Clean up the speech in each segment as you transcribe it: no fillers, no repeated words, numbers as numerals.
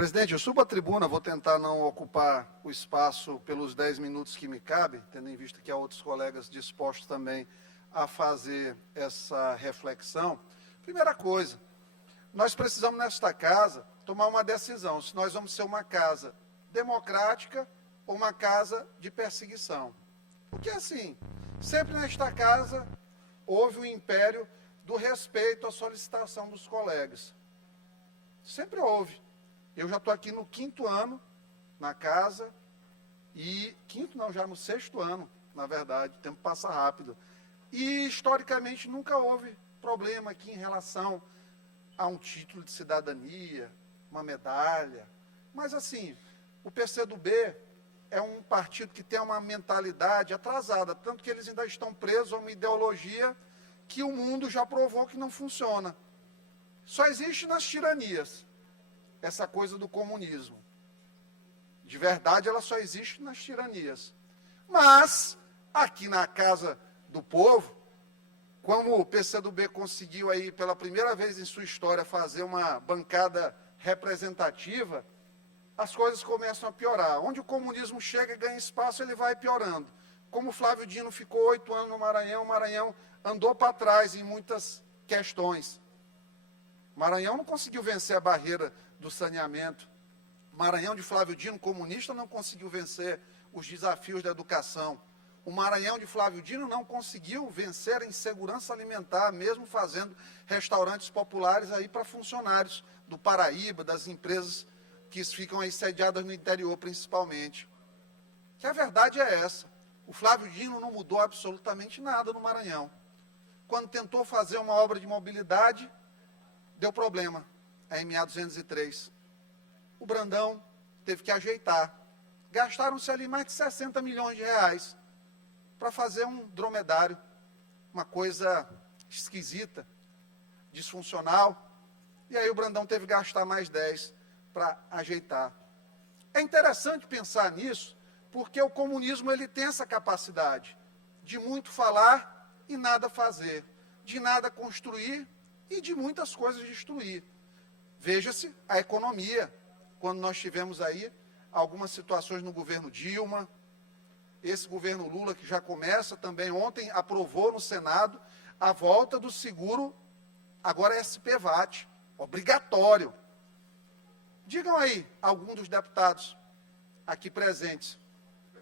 Presidente, eu subo à tribuna, vou tentar não ocupar o espaço pelos 10 minutos que me cabe, tendo em vista que há outros colegas dispostos também a fazer essa reflexão. Primeira coisa, nós precisamos nesta casa tomar uma decisão, se nós vamos ser uma casa democrática ou uma casa de perseguição. Porque assim, sempre nesta casa houve o império do respeito à solicitação dos colegas. Sempre houve. Eu já estou aqui no 5º ano na casa, e já no 6º ano, na verdade, o tempo passa rápido. E, historicamente, nunca houve problema aqui em relação a um título de cidadania, uma medalha. Mas, assim, o PCdoB é um partido que tem uma mentalidade atrasada, tanto que eles ainda estão presos a uma ideologia que o mundo já provou que não funciona. Só existe nas tiranias essa coisa do comunismo. De verdade, ela só existe nas tiranias. Mas, aqui na Casa do Povo, como o PCdoB conseguiu aí, pela primeira vez em sua história, fazer uma bancada representativa, as coisas começam a piorar. Onde o comunismo chega e ganha espaço, ele vai piorando. Como o Flávio Dino ficou 8 anos no Maranhão, o Maranhão andou para trás em muitas questões. O Maranhão não conseguiu vencer a barreira do saneamento. O Maranhão de Flávio Dino, comunista, não conseguiu vencer os desafios da educação. O Maranhão de Flávio Dino não conseguiu vencer a insegurança alimentar, mesmo fazendo restaurantes populares aí para funcionários do Paraíba, das empresas que ficam aí sediadas no interior, principalmente. Que a verdade é essa. O Flávio Dino não mudou absolutamente nada no Maranhão. Quando tentou fazer uma obra de mobilidade, deu problema, a MA-203. O Brandão teve que ajeitar. Gastaram-se ali mais de 60 milhões de reais para fazer um dromedário, uma coisa esquisita, disfuncional. E aí o Brandão teve que gastar mais 10 para ajeitar. É interessante pensar nisso, porque o comunismo ele tem essa capacidade de muito falar e nada fazer, de nada construir e de muitas coisas destruir. Veja-se a economia, quando nós tivemos aí algumas situações no governo Dilma, esse governo Lula que já começa também, ontem aprovou no Senado a volta do seguro, agora é SPVAT, obrigatório. Digam aí, algum dos deputados aqui presentes,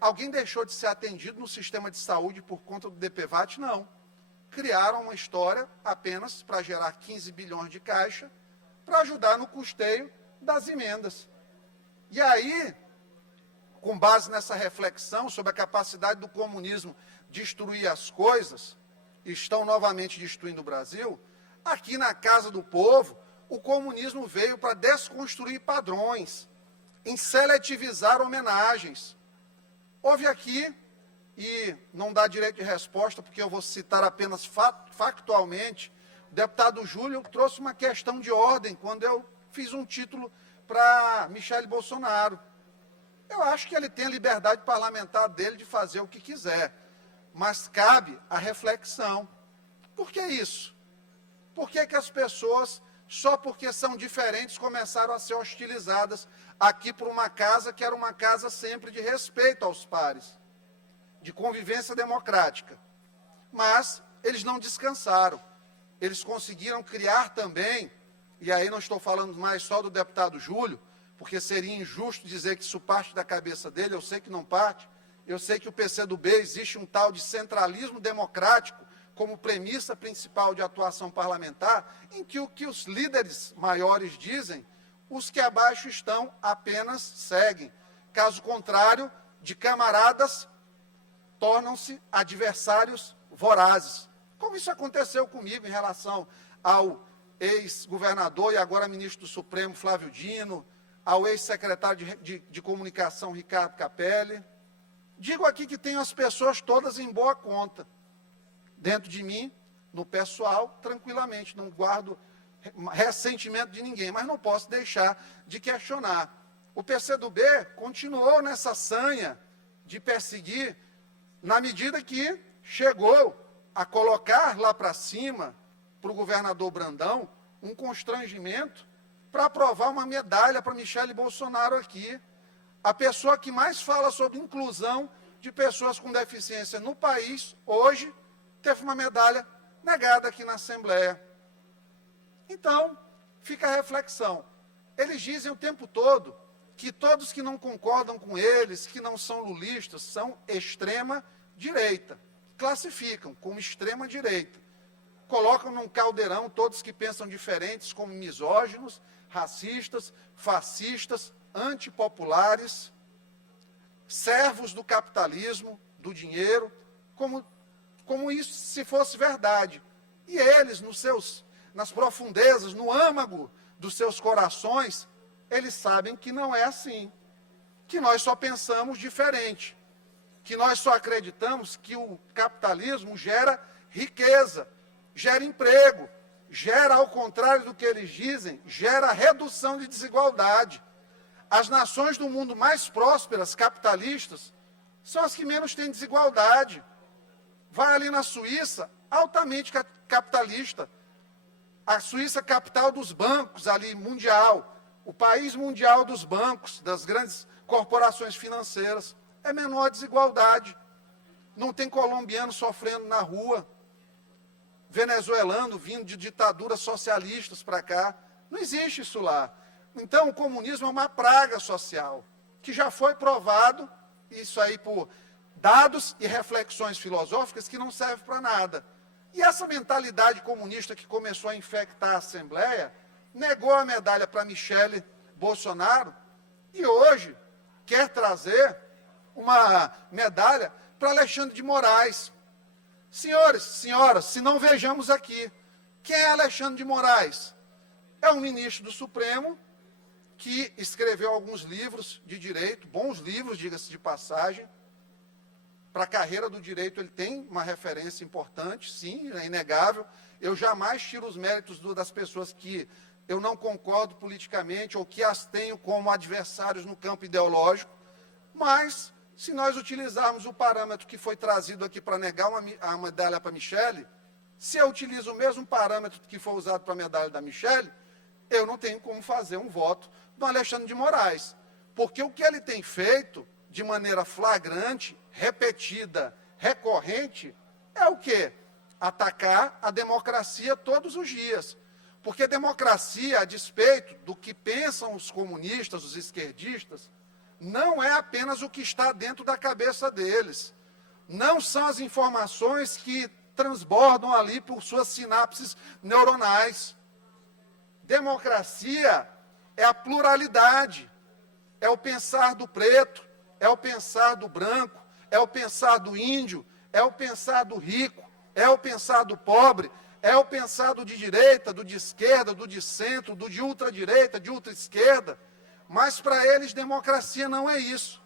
alguém deixou de ser atendido no sistema de saúde por conta do DPVAT? Não. Criaram uma história apenas para gerar 15 bilhões de caixa, para ajudar no custeio das emendas. E aí, com base nessa reflexão sobre a capacidade do comunismo de destruir as coisas, estão novamente destruindo o Brasil, aqui na Casa do Povo, o comunismo veio para desconstruir padrões, em seletivizar homenagens. Houve aqui, e não dá direito de resposta, porque eu vou citar apenas factualmente, o deputado Júlio trouxe uma questão de ordem, quando eu fiz um título para Michele Bolsonaro. Eu acho que ele tem a liberdade parlamentar dele de fazer o que quiser, mas cabe a reflexão. Por que isso? Por que que as pessoas, só porque são diferentes, começaram a ser hostilizadas aqui por uma casa que era uma casa sempre de respeito aos pares, de convivência democrática? Mas eles não descansaram. Eles conseguiram criar também, e aí não estou falando mais só do deputado Júlio, porque seria injusto dizer que isso parte da cabeça dele, eu sei que não parte, eu sei que o PCdoB existe um tal de centralismo democrático como premissa principal de atuação parlamentar, em que o que os líderes maiores dizem, os que abaixo estão apenas seguem. Caso contrário, de camaradas, tornam-se adversários vorazes. Como isso aconteceu comigo em relação ao ex-governador e agora ministro do Supremo, Flávio Dino, ao ex-secretário de Comunicação, Ricardo Capelli. Digo aqui que tenho as pessoas todas em boa conta. Dentro de mim, no pessoal, tranquilamente, não guardo ressentimento de ninguém, mas não posso deixar de questionar. O PCdoB continuou nessa sanha de perseguir, na medida que chegou a colocar lá para cima, para o governador Brandão, um constrangimento para aprovar uma medalha para Michele Bolsonaro aqui. A pessoa que mais fala sobre inclusão de pessoas com deficiência no país, hoje, teve uma medalha negada aqui na Assembleia. Então, fica a reflexão. Eles dizem o tempo todo que todos que não concordam com eles, que não são lulistas, são extrema-direita. Classificam como extrema-direita. Colocam num caldeirão todos que pensam diferentes como misóginos, racistas, fascistas, antipopulares, servos do capitalismo, do dinheiro, como isso se fosse verdade. E eles, nas profundezas, no âmago dos seus corações, eles sabem que não é assim, que nós só pensamos diferente, que nós só acreditamos que o capitalismo gera riqueza, gera emprego, gera, ao contrário do que eles dizem, gera redução de desigualdade. As nações do mundo mais prósperas, capitalistas, são as que menos têm desigualdade. Vai ali na Suíça, altamente capitalista. A Suíça, capital dos bancos ali, mundial. O país mundial dos bancos, das grandes corporações financeiras. É menor desigualdade. Não tem colombiano sofrendo na rua. Venezuelano vindo de ditaduras socialistas para cá. Não existe isso lá. Então, o comunismo é uma praga social, que já foi provado, isso aí por dados e reflexões filosóficas que não servem para nada. E essa mentalidade comunista que começou a infectar a Assembleia, negou a medalha para Michele Bolsonaro e hoje quer trazer uma medalha para Alexandre de Moraes. Senhores, senhoras, se não vejamos aqui, quem é Alexandre de Moraes? É um ministro do Supremo que escreveu alguns livros de direito, bons livros, diga-se de passagem. Para a carreira do direito ele tem uma referência importante, sim, é inegável. Eu jamais tiro os méritos das pessoas que eu não concordo politicamente ou que as tenho como adversários no campo ideológico, mas se nós utilizarmos o parâmetro que foi trazido aqui para negar a medalha para a Michele, se eu utilizo o mesmo parâmetro que foi usado para a medalha da Michele, eu não tenho como fazer um voto do Alexandre de Moraes. Porque o que ele tem feito, de maneira flagrante, repetida, recorrente, é o quê? Atacar a democracia todos os dias. Porque democracia, a despeito do que pensam os comunistas, os esquerdistas, não é apenas o que está dentro da cabeça deles. Não são as informações que transbordam ali por suas sinapses neuronais. Democracia é a pluralidade, é o pensar do preto, é o pensar do branco, é o pensar do índio, é o pensar do rico, é o pensar do pobre, é o pensar do de direita, do de esquerda, do de centro, do de ultradireita, de ultra-esquerda. Mas para eles democracia não é isso.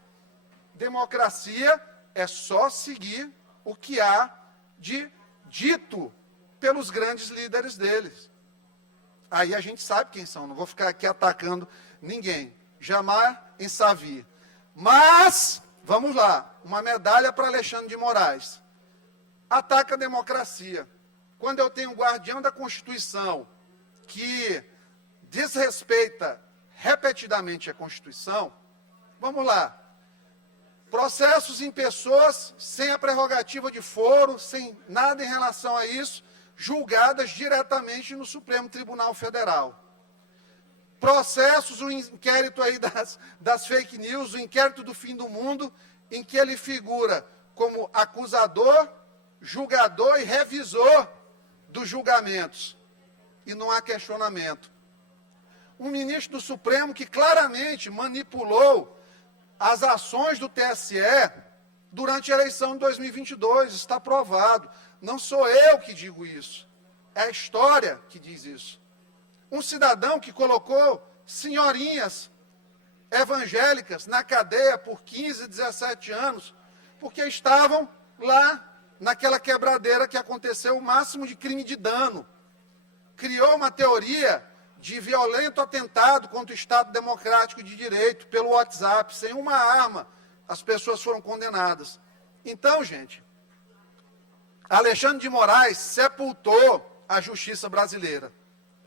Democracia é só seguir o que há de dito pelos grandes líderes deles. Aí a gente sabe quem são, não vou ficar aqui atacando ninguém. Jamais em Savi. Mas, vamos lá, uma medalha para Alexandre de Moraes. Ataca a democracia. Quando eu tenho um guardião da Constituição que desrespeita repetidamente a Constituição, vamos lá. Processos em pessoas sem a prerrogativa de foro, sem nada em relação a isso, julgadas diretamente no Supremo Tribunal Federal. Processos, o inquérito aí das fake news, o inquérito do fim do mundo, em que ele figura como acusador, julgador e revisor dos julgamentos. E não há questionamento. Um ministro do Supremo que claramente manipulou as ações do TSE durante a eleição de 2022, está provado. Não sou eu que digo isso, é a história que diz isso. Um cidadão que colocou senhorinhas evangélicas na cadeia por 15, 17 anos, porque estavam lá naquela quebradeira que aconteceu o máximo de crime de dano. Criou uma teoria de violento atentado contra o Estado Democrático de Direito pelo WhatsApp, sem uma arma, as pessoas foram condenadas. Então, gente, Alexandre de Moraes sepultou a justiça brasileira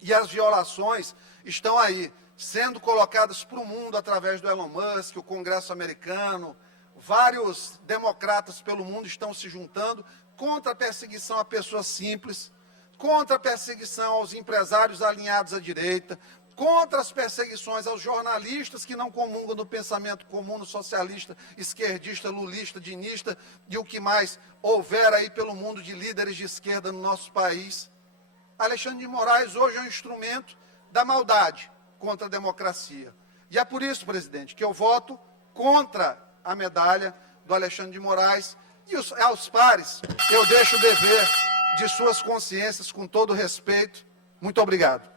e as violações estão aí, sendo colocadas para o mundo através do Elon Musk, o Congresso americano, vários democratas pelo mundo estão se juntando contra a perseguição a pessoas simples, contra a perseguição aos empresários alinhados à direita, contra as perseguições aos jornalistas que não comungam do pensamento comum socialista, esquerdista, lulista, dinista e o que mais houver aí pelo mundo de líderes de esquerda no nosso país. Alexandre de Moraes hoje é um instrumento da maldade contra a democracia. E é por isso, presidente, que eu voto contra a medalha do Alexandre de Moraes e aos pares eu deixo o dever de suas consciências com todo respeito. Muito obrigado.